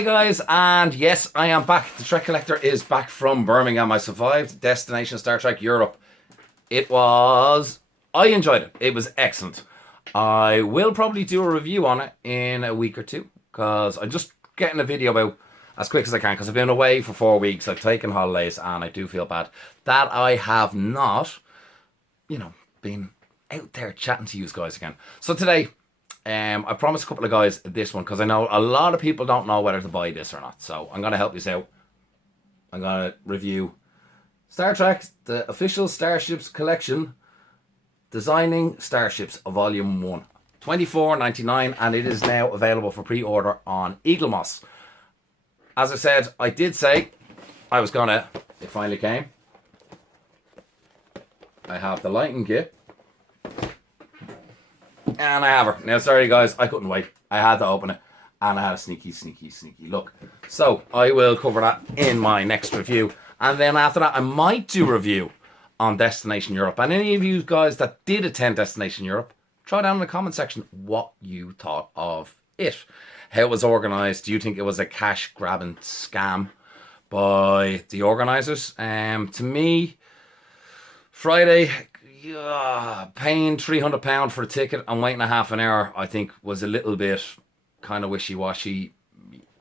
Hi guys, and yes, I am back. The Trek Collector is back from Birmingham. I survived Destination Star Trek Europe. I enjoyed it. It was excellent. I will probably do a review on it in a week or two because I'm just getting a video out as quick as I can because I've been away for 4 weeks. I've taken holidays and I do feel bad that I have not, been out there chatting to you guys again. So today, I promised a couple of guys this one because I know a lot of people don't know whether to buy this or not. So I'm going to help you out. I'm going to review Star Trek, the official Starships collection, Designing Starships, Volume 1. $24.99, and it is now available for pre-order on Eaglemoss. As I said, I did say I was gonna, it finally came. I have the lighting kit. And I have her. Now, sorry guys, I couldn't wait. I had to open it. And I had a sneaky look. So, I will cover that in my next review. And then after that, I might do a review on Destination Europe. And any of you guys that did attend Destination Europe, try down in the comment section what you thought of it. How it was organised. Do you think it was a cash-grabbing scam by the organisers? To me, Friday, paying £300 for a ticket and waiting a half an hour, I think was a little bit kind of wishy-washy.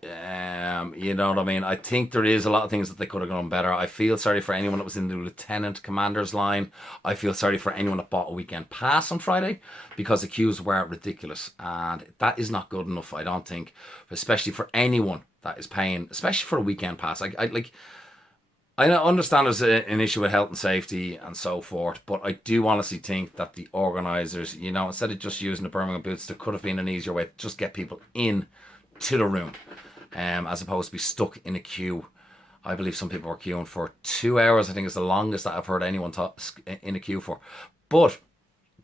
You know what I mean? I think there is a lot of things that they could have done better. I feel sorry for anyone that was in the Lieutenant Commander's line. I feel sorry for anyone that bought a weekend pass on Friday because the queues were ridiculous. And that is not good enough, I don't think, especially for anyone that is paying, especially for a weekend pass. I understand there's an issue with health and safety and so forth, but I do honestly think that the organisers, instead of just using the Birmingham booths, there could have been an easier way to just get people in to the room, as opposed to be stuck in a queue. I believe some people were queuing for 2 hours. I think it's the longest that I've heard anyone talk in a queue for. But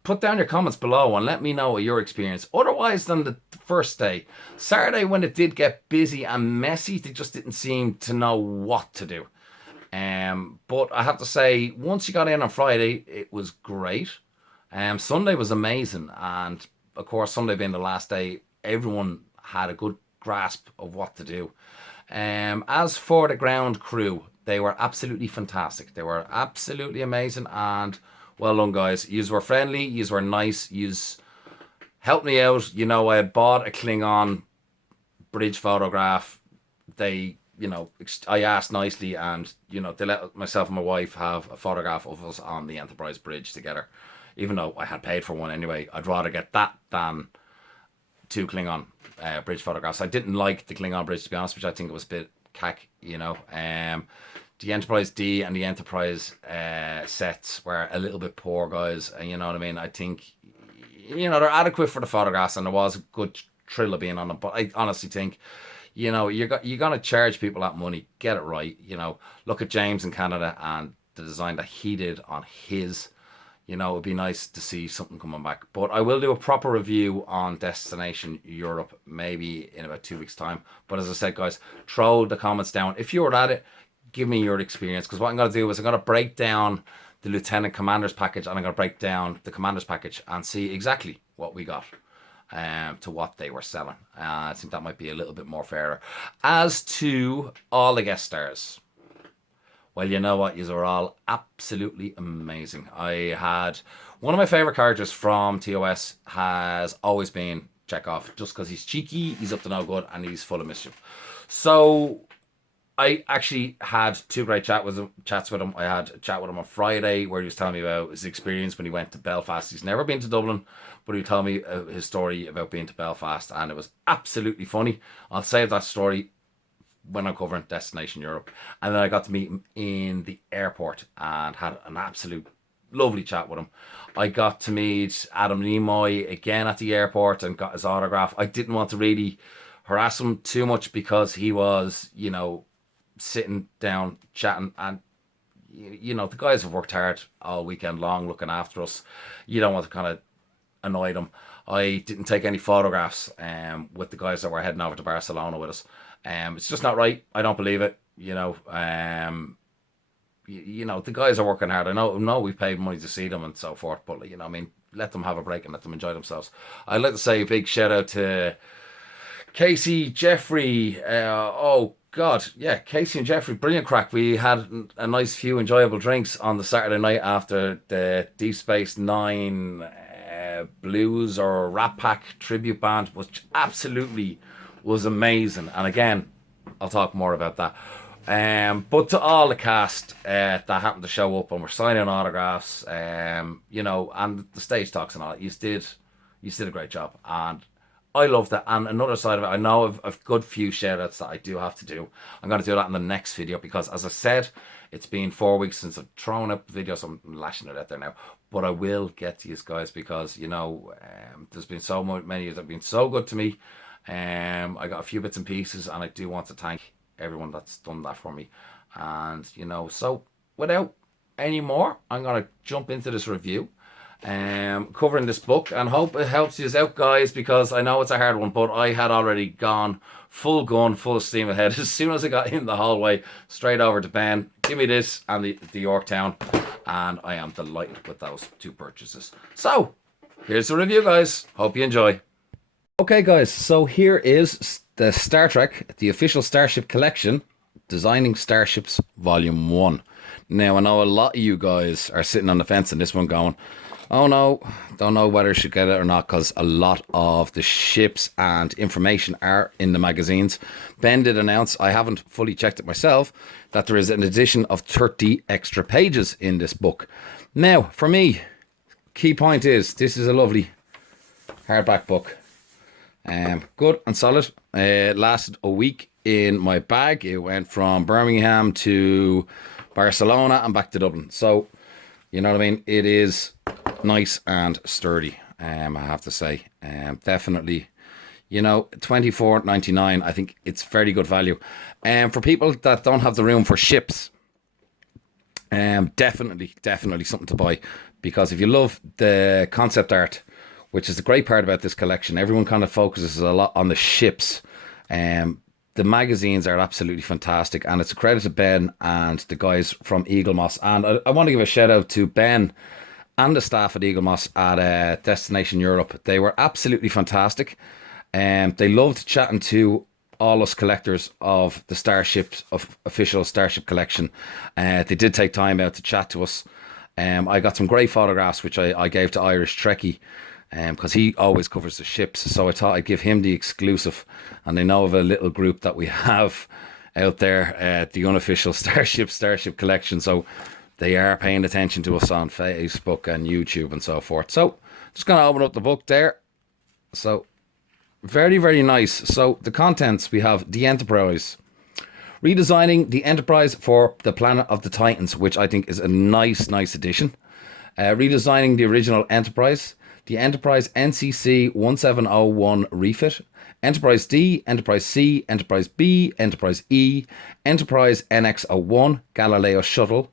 put down your comments below and let me know your experience. Otherwise than the first day, Saturday when it did get busy and messy, they just didn't seem to know what to do. But I have to say, once you got in on Friday, it was great. Sunday was amazing, and of course, Sunday being the last day, everyone had a good grasp of what to do. As for the ground crew, they were absolutely fantastic. They were absolutely amazing, and well done, guys. Yous were friendly, yous were nice, yous helped me out. I had bought a Klingon bridge photograph. I asked nicely, and they let myself and my wife have a photograph of us on the Enterprise bridge together. Even though I had paid for one anyway, I'd rather get that than two Klingon bridge photographs. I didn't like the Klingon bridge, to be honest, which I think it was a bit cack. The Enterprise D and the Enterprise sets were a little bit poor, guys. And you know what I mean? I think they're adequate for the photographs, and there was a good thrill of being on them. But I honestly think, you're gonna charge people that money. Get it right. Look at James in Canada and the design that he did on his. It'd be nice to see something coming back. But I will do a proper review on Destination Europe maybe in about 2 weeks' time. But as I said, guys, throw the comments down. If you were at it, give me your experience. Because what I'm going to do is I'm going to break down the Lieutenant Commander's package, and I'm going to break down the Commander's package and see exactly what we got. To what they were selling. I think that might be a little bit more fairer. As to all the guest stars, well, you know what? Yous are all absolutely amazing. I had one of my favourite characters from TOS has always been Chekhov, just because he's cheeky, he's up to no good, and he's full of mischief. So I actually had two great chats with him. I had a chat with him on Friday where he was telling me about his experience when he went to Belfast. He's never been to Dublin, but he told me his story about being to Belfast, and it was absolutely funny. I'll save that story when I'm covering Destination Europe. And then I got to meet him in the airport and had an absolute lovely chat with him. I got to meet Adam Nimoy again at the airport and got his autograph. I didn't want to really harass him too much because he was, sitting down chatting, and the guys have worked hard all weekend long looking after us. You don't want to kind of annoy them. I didn't take any photographs with the guys that were heading over to Barcelona with us. It's just not right. I don't believe it. The guys are working hard. I know we paid money to see them and so forth, but let them have a break and let them enjoy themselves. I'd like to say a big shout out to Casey, Jeffrey, oh God, yeah, Casey and Jeffrey, brilliant crack. We had a nice few enjoyable drinks on the Saturday night after the Deep Space Nine blues or Rat Pack tribute band, which absolutely was amazing. And again, I'll talk more about that. But to all the cast that happened to show up and were signing autographs, you know, and the stage talks and all that, you did a great job, and I loved it. And another side of it, I know I've a good few shout outs that I do have to do. I'm going to do that in the next video because, as I said, it's been 4 weeks since I've thrown up videos. So I'm lashing it out there now. But I will get to you guys because, you know, there's been so many that have been so good to me. I got a few bits and pieces, and I do want to thank everyone that's done that for me. And, you know, so without any more, I'm going to jump into this review. Covering this book, and hope it helps you out, guys, because I know it's a hard one, but I had already gone full gun, full steam ahead. As soon as I got in the hallway, straight over to Ben, give me this and the Yorktown, and I am delighted with those two purchases. So here's the review, guys. Hope you enjoy. Okay, guys, so here is the Star Trek, the official Starship collection, Designing Starships Volume 1. Now, I know a lot of you guys are sitting on the fence on this one going, oh no, don't know whether I should get it or not, because a lot of the ships and information are in the magazines. Ben did announce, I haven't fully checked it myself, that there is an addition of 30 extra pages in this book. Now, for me, key point is, this is a lovely hardback book. Good and solid. It lasted a week in my bag. It went from Birmingham to Barcelona and back to Dublin. So, you know what I mean? It is nice and sturdy, I have to say. Definitely, you know, $24.99. I think it's very good value. For people that don't have the room for ships, definitely something to buy. Because if you love the concept art, which is the great part about this collection, everyone kind of focuses a lot on the ships. The magazines are absolutely fantastic, and it's a credit to Ben and the guys from Eaglemoss. And I want to give a shout out to Ben and the staff at Eaglemoss at Destination Europe. They were absolutely fantastic. They loved chatting to all us collectors of the Starships, of official Starship collection. They did take time out to chat to us. I got some great photographs, which I gave to Irish Trekkie, because he always covers the ships. So I thought I'd give him the exclusive. And they know of a little group that we have out there, the unofficial Starship collection. So they are paying attention to us on Facebook and YouTube and so forth. So just going to open up the book there. So very, very nice. So the contents, we have the Enterprise. Redesigning the Enterprise for the Planet of the Titans, which I think is a nice addition. Redesigning the original Enterprise. The Enterprise NCC 1701 refit, Enterprise D, Enterprise C, Enterprise B, Enterprise E, Enterprise NX-01 Galileo shuttle,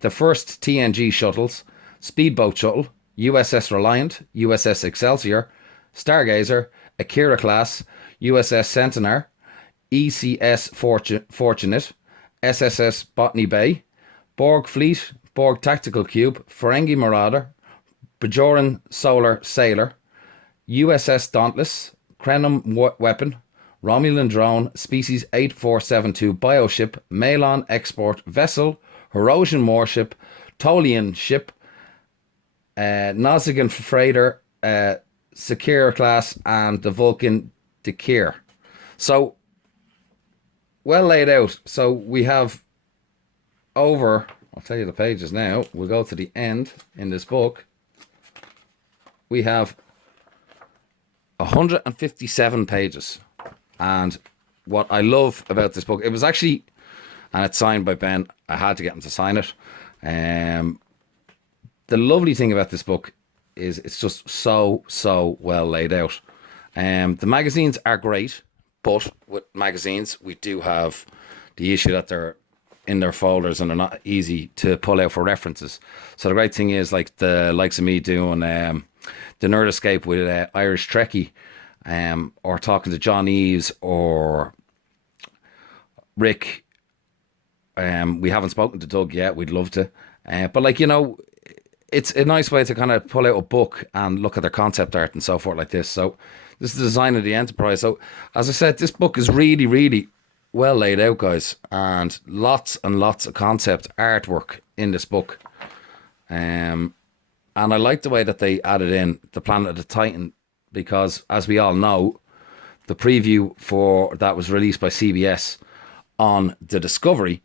the first TNG shuttles, Speedboat shuttle, USS Reliant, USS Excelsior, Stargazer, Akira class, USS Centaur, ECS Fortunate, SSS Botany Bay, Borg Fleet, Borg Tactical Cube, Ferengi Marauder, Bajoran Solar Sailor, USS Dauntless, Krenim Weapon, Romulan Drone, Species 8472 Bioship, Malon Export Vessel, Herosian Warship, Tolian Ship, Nazigan Freighter, Sakira Class, and the Vulcan Dekir. So, well laid out. So we have over, I'll tell you the pages now, we'll go to the end in this book. We have 157 pages. And what I love about this book, it was actually, and it's signed by Ben, I had to get him to sign it. The lovely thing about this book is it's just so well laid out. The magazines are great, but with magazines, we do have the issue that they're in their folders and they're not easy to pull out for references. So the great thing is, like the likes of me doing the Nerd Escape with Irish Trekkie, or talking to John Eves or Rick. We haven't spoken to Doug yet. We'd love to. But like, you know, it's a nice way to kind of pull out a book and look at their concept art and so forth like this. So This is the design of the Enterprise. So, as I said, this book is really, really well laid out, guys, and lots of concept artwork in this book. And I like the way that they added in the Planet of the Titan, because, as we all know, the preview for that was released by CBS on the Discovery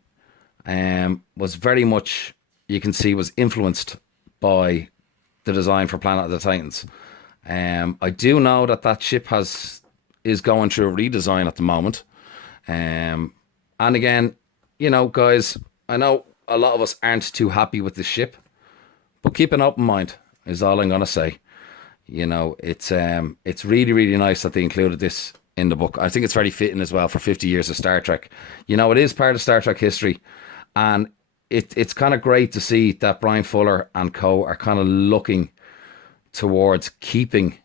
was very much, you can see, was influenced by the design for Planet of the Titans. I do know that ship is going through a redesign at the moment. And again, you know, guys, I know a lot of us aren't too happy with this ship, but keep an open mind is all I'm going to say. You know, it's really, really nice that they included this in the book. I think it's very fitting as well for 50 years of Star Trek. You know, it is part of Star Trek history, and it's kind of great to see that Brian Fuller and co are kind of looking towards keeping,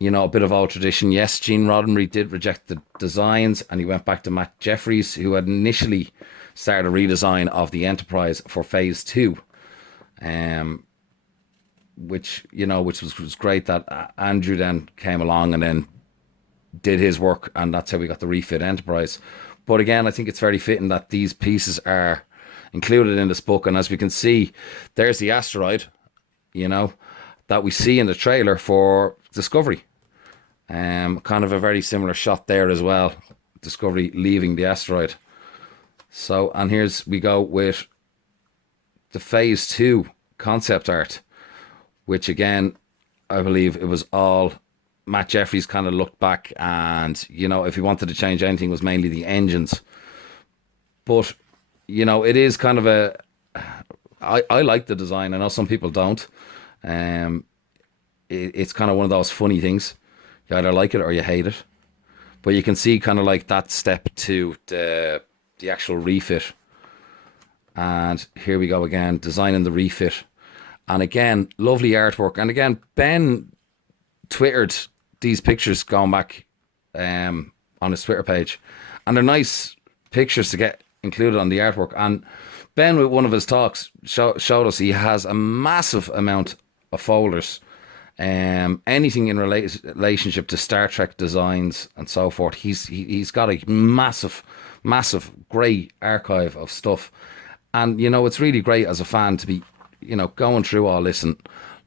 you know, a bit of old tradition. Yes, Gene Roddenberry did reject the designs, and he went back to Matt Jeffries, who had initially started a redesign of the Enterprise for Phase 2. Which was great that Andrew then came along and then did his work, and that's how we got the refit Enterprise. But again, I think it's very fitting that these pieces are included in this book, and as we can see, there's the asteroid, you know, that we see in the trailer for Discovery. Kind of a very similar shot there as well, Discovery leaving the asteroid. So, and here's we go with the Phase 2 concept art, which again, I believe it was all Matt Jeffries kind of looked back, and, you know, if he wanted to change anything, it was mainly the engines. But, you know, it is kind of I like the design. I know some people don't. It's kind of one of those funny things. You either like it or you hate it. But you can see kind of like that step to the actual refit. And here we go again, designing the refit. And again, lovely artwork. And again, Ben twittered these pictures going back on his Twitter page. And they're nice pictures to get included on the artwork. And Ben, with one of his talks, showed us he has a massive amount of folders. Anything in relationship to Star Trek designs and so forth. He's got a massive great archive of stuff. And, you know, it's really great as a fan to be, you know, going through all this and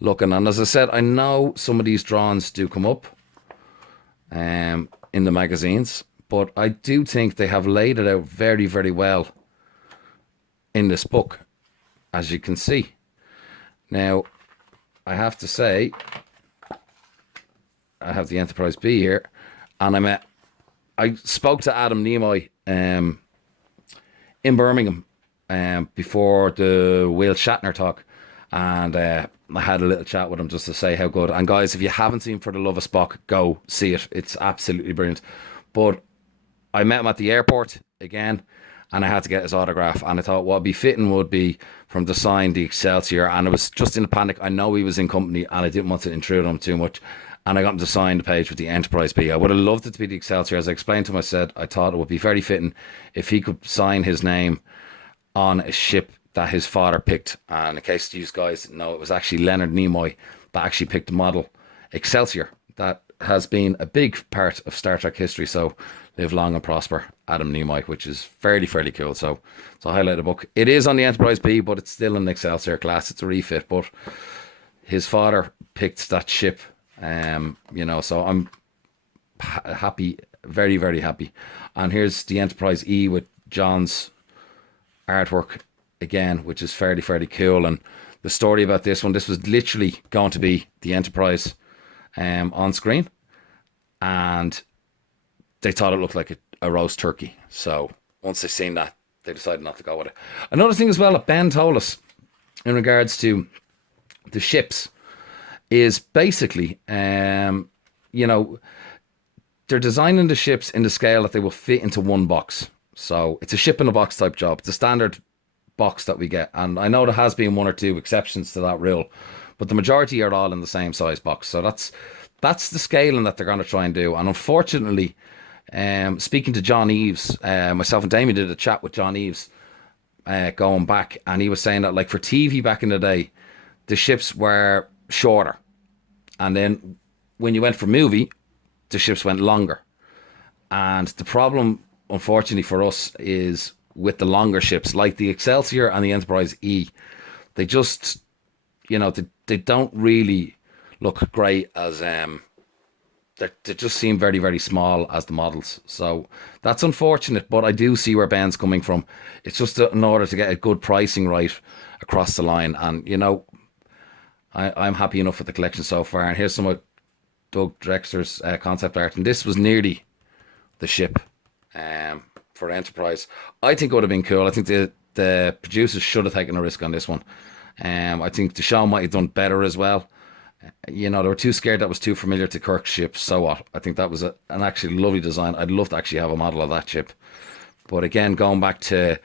looking. And as I said, I know some of these drawings do come up in the magazines, but I do think they have laid it out very, very well in this book, as you can see. Now, I have to say, I have the Enterprise B here, and I spoke to Adam Nimoy in Birmingham before the Will Shatner talk, and I had a little chat with him just to say how good. And guys, if you haven't seen For the Love of Spock, go see it. It's absolutely brilliant. But I met him at the airport again, and I had to get his autograph, and I thought what would be fitting would be from the sign, the Excelsior, and I was just in a panic. I know he was in company, and I didn't want to intrude on him too much, and I got him to sign the page with the Enterprise B. I would have loved it to be the Excelsior. As I explained to him, I said I thought it would be very fitting if he could sign his name on a ship that his father picked. And in case you guys didn't know, it was actually Leonard Nimoy that actually picked the model Excelsior. That has been a big part of Star Trek history. So live long and prosper, Adam Nimoy, which is fairly cool. So it's a highlight of the book. It is on the Enterprise B, but it's still an Excelsior class. It's a refit, but his father picked that ship. You know, so I'm happy, very, very happy. And here's the Enterprise E with John's artwork again, which is fairly cool. And the story about this one, this was literally going to be the Enterprise on screen, and they thought it looked like a roast turkey. So once they seen that, they decided not to go with it. Another thing as well that Ben told us in regards to the ships is basically, you know, they're designing the ships in the scale that they will fit into one box. So it's a ship in a box type job. It's a standard box that we get. And I know there has been one or two exceptions to that rule, but the majority are all in the same size box. So that's the scaling that they're going to try and do. And unfortunately, speaking to John Eves, myself and Damien did a chat with John Eves going back, and he was saying that, like, for TV back in the day, the ships were shorter. And then when you went for movie, the ships went longer. And the problem, unfortunately for us, is with the longer ships, like the Excelsior and the Enterprise E, they just, they don't really look great as they just seem very, very small as the models. So that's unfortunate, but I do see where Ben's coming from. It's just in order to get a good pricing right across the line. And, I'm happy enough with the collection so far. And here's some of Doug Drexler's concept art. And this was nearly the ship for Enterprise. I think it would have been cool. I think the producers should have taken a risk on this one. I think the show might have done better as well. They were too scared that was too familiar to Kirk's ship. So what? I think that was an actually lovely design. I'd love to actually have a model of that ship. But again, going back to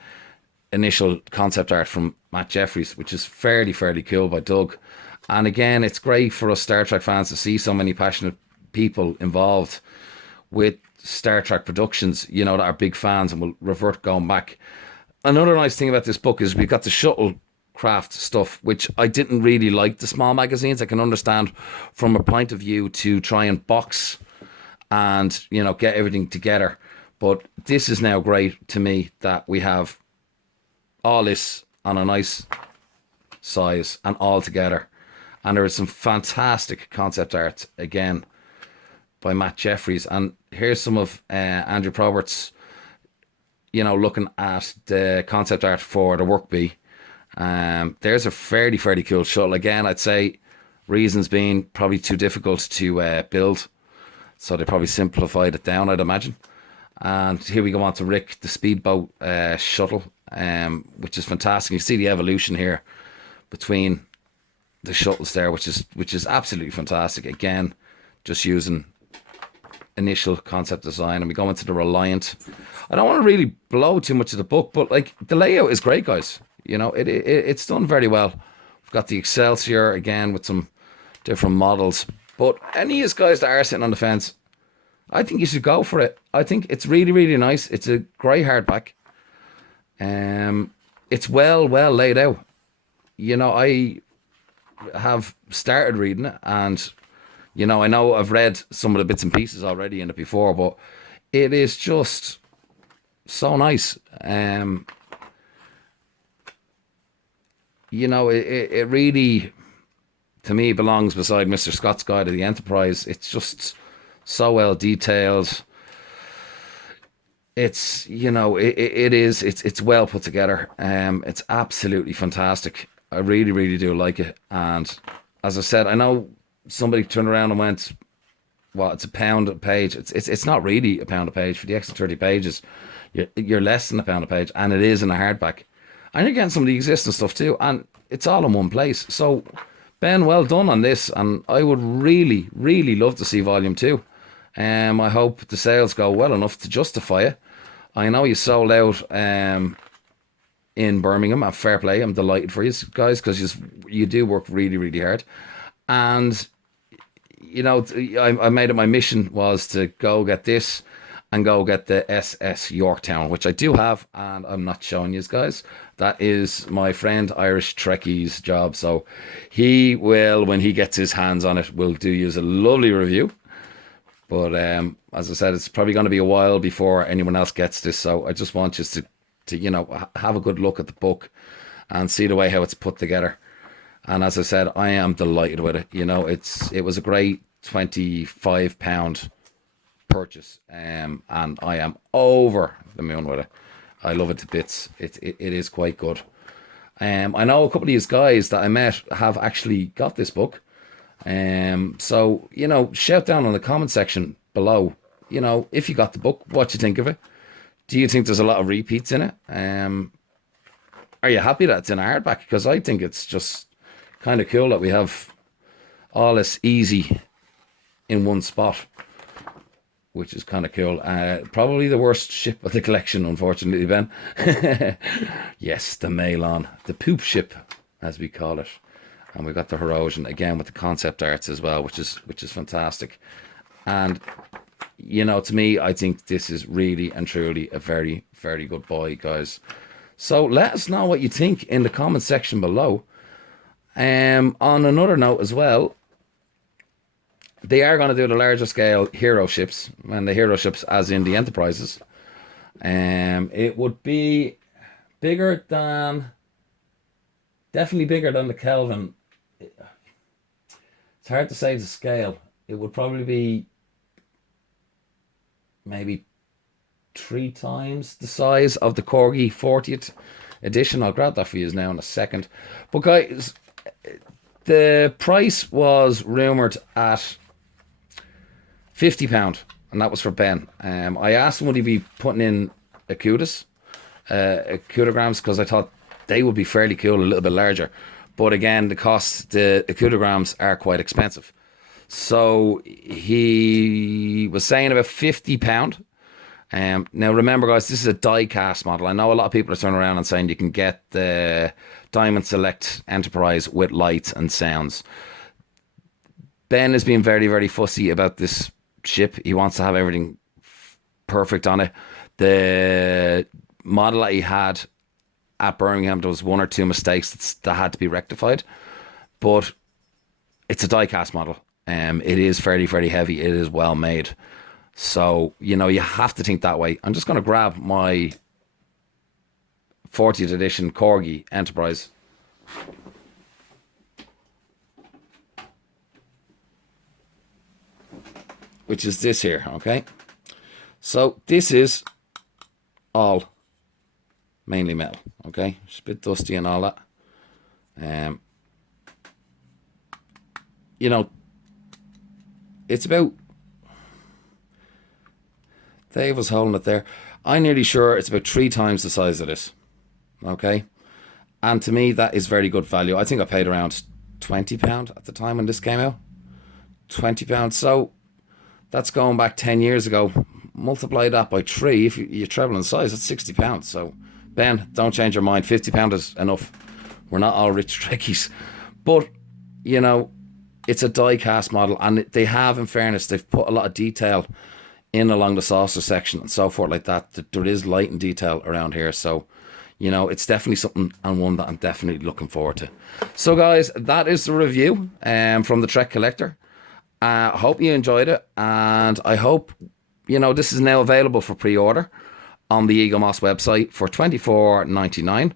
initial concept art from Matt Jeffries, which is fairly cool by Doug. And again, it's great for us Star Trek fans to see so many passionate people involved with Star Trek productions, that are big fans and will revert going back. Another nice thing about this book is we've got the shuttlecraft stuff, which I didn't really like the small magazines. I can understand from a point of view to try and box and, get everything together. But this is now great to me that we have all this on a nice size and all together. And there is some fantastic concept art again by Matt Jeffries. And here's some of Andrew Probert's, looking at the concept art for the Work Bee. There's a fairly cool shuttle. Again, I'd say reasons being probably too difficult to build. So they probably simplified it down, I'd imagine. And here we go on to Rick, the speedboat shuttle, which is fantastic. You see the evolution here between the shuttles there, which is absolutely fantastic. Again, just using initial concept design. And we go into the Reliant. I don't want to really blow too much of the book, but like the layout is great, guys. It's done very well. We've got the Excelsior again with some different models. But any of you guys that are sitting on the fence, I think you should go for it. I think it's really nice. It's a grey hardback. It's well laid out. I have started reading it, and I know I've read some of the bits and pieces already in it before, but it is just so nice. It really, to me, belongs beside Mr. Scott's Guide to the Enterprise. It's just so well detailed. It's it's well put together. It's absolutely fantastic. I really do like it. And as I said, I know somebody turned around and went, well, it's £1 a page. It's not really £1 a page. For the extra 30 pages, you're less than £1 a page, and it is in a hardback. And you're getting some of the existing stuff too, and it's all in one place. So, Ben, well done on this, and I would really love to see Volume 2. I hope the sales go well enough to justify it. I know you sold out in Birmingham at fair play. I'm delighted for you guys, because you do work really hard. And I made it my mission was to go get this and go get the SS Yorktown, which I do have, and I'm not showing you guys. That is my friend Irish Trekkie's job, so he will, when he gets his hands on it, will do you a lovely review. But as I said, it's probably going to be a while before anyone else gets this, so I just want you to have a good look at the book and see the way how it's put together. And as I said, I am delighted with it. It was a great £25 purchase, and I am over the moon with it. I love it to bits. It is quite good. I know a couple of these guys that I met have actually got this book. So, shout down on the comment section below, if you got the book, what you think of it. Do you think there's a lot of repeats in it? Are you happy that it's in a hardback? Because I think it's just kind of cool that we have all this easy in one spot, which is kind of cool. Probably the worst ship of the collection, unfortunately, Ben. Yes, the Malon, the poop ship, as we call it. And we've got the Hirogen again with the concept arts as well, which is fantastic. And to me, I think this is really and truly a very good buy, guys. So let us know what you think in the comment section below. On another note as well, They are going to do the larger scale hero ships, and the hero ships as in the Enterprises. It would be bigger than, definitely bigger than the Kelvin. It's hard to say the scale. It would probably be maybe 3 times the size of the Corgi 40th edition. I'll grab that for you now in a second. But guys, the price was rumoured at £50, and that was for Ben. I asked him would he be putting in Acutas, Acutograms, because I thought they would be fairly cool, a little bit larger. But again, the Acutograms are quite expensive. So he was saying about £50. Now remember guys, this is a die cast model. I know a lot of people are turning around and saying you can get the Diamond Select Enterprise with lights and sounds. Ben has been very, very fussy about this ship. He wants to have everything perfect on it. The model that he had at Birmingham, there was 1 or 2 mistakes that had to be rectified. But it's a die cast model. It is fairly, very heavy. It is well made. So, you know, you have to think that way. I'm just going to grab my 40th edition Corgi Enterprise. Which is this here, okay? So, this is all mainly metal, okay? It's a bit dusty and all that. You know, it's about... Dave was holding it there. I'm nearly sure it's about 3 times the size of this. Okay? And to me, that is very good value. I think I paid around £20 at the time when this came out. £20. So that's going back 10 years ago. Multiply that by 3. If you treble in size, that's £60. So, Ben, don't change your mind. £50 is enough. We're not all rich trekkies. But, you know, it's a die cast model. And they have, in fairness, they've put a lot of detail in along the saucer section and so forth like that. There is light and detail around here. So, you know, it's definitely something and one that I'm definitely looking forward to. So, guys, that is the review from the Trek Collector. I hope you enjoyed it. And I hope, you know, this is now available for pre-order on the Eaglemoss website for $24.99.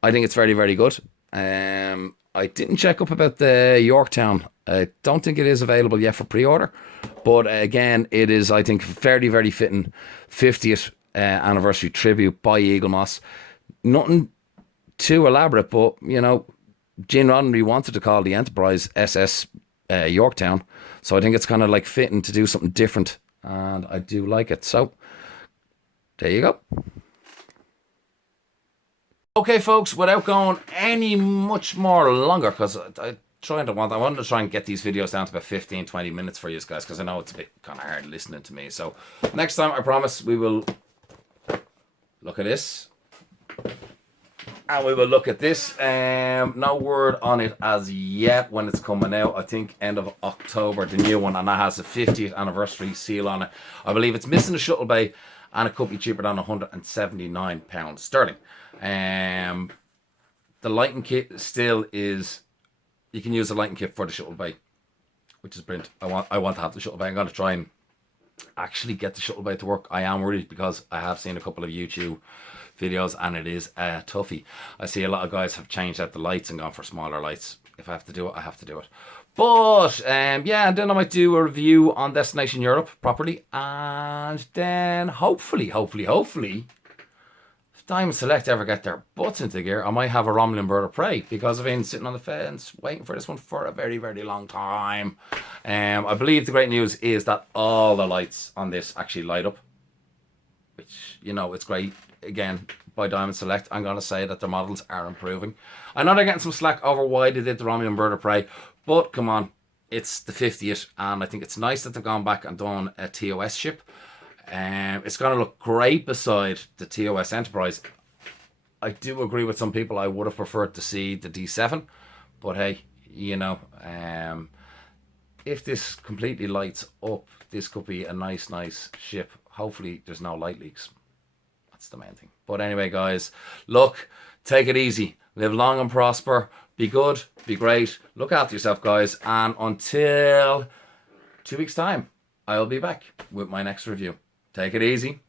I think it's very, very good. I didn't check up about the Yorktown. I don't think it is available yet for pre-order. But again, it is, I think, fairly, very fitting 50th anniversary tribute by Eaglemoss. Nothing too elaborate, but, you know, Gene Roddenberry wanted to call the Enterprise SS Yorktown. So I think it's kind of like fitting to do something different. And I do like it. So, there you go. Okay, folks, without going any much more longer, because I wanted to try and get these videos down to about 15-20 minutes for you guys, because I know it's a bit kind of hard listening to me. So next time, I promise, we will look at this. And we will look at this. No word on it as yet when it's coming out. I think end of October, the new one, and that has a 50th anniversary seal on it. I believe it's missing a shuttle bay, and it could be cheaper than £179 sterling. The lighting kit still is, you can use the lighting kit for the shuttle bay, which is brilliant. I want to have the shuttle bay. I'm going to try and actually get the shuttle bay to work. I am worried because I have seen a couple of YouTube videos and it is a toughie. I see a lot of guys have changed out the lights and gone for smaller lights. If I have to do it, I have to do it. But yeah, and then I might do a review on Destination Europe properly, and then hopefully if Diamond Select ever get their butts into gear, I might have a Romulan bird of prey, because I've been sitting on the fence waiting for this one for a very, very long time. I believe the great news is that all the lights on this actually light up, which, you know, it's great. Again, by Diamond Select, I'm going to say that their models are improving. I know they're getting some slack over why they did the Romulan bird of prey, but come on, it's the 50th, and I think it's nice that they've gone back and done a TOS ship. It's going to look great beside the TOS Enterprise. I do agree with some people. I would have preferred to see the D7, but hey, you know, if this completely lights up, this could be a nice ship. Hopefully there's no light leaks. That's the main thing. But anyway, guys, look, take it easy, live long and prosper, be good, be great, look after yourself, guys, and until 2 weeks' time, I'll be back with my next review. Take it easy.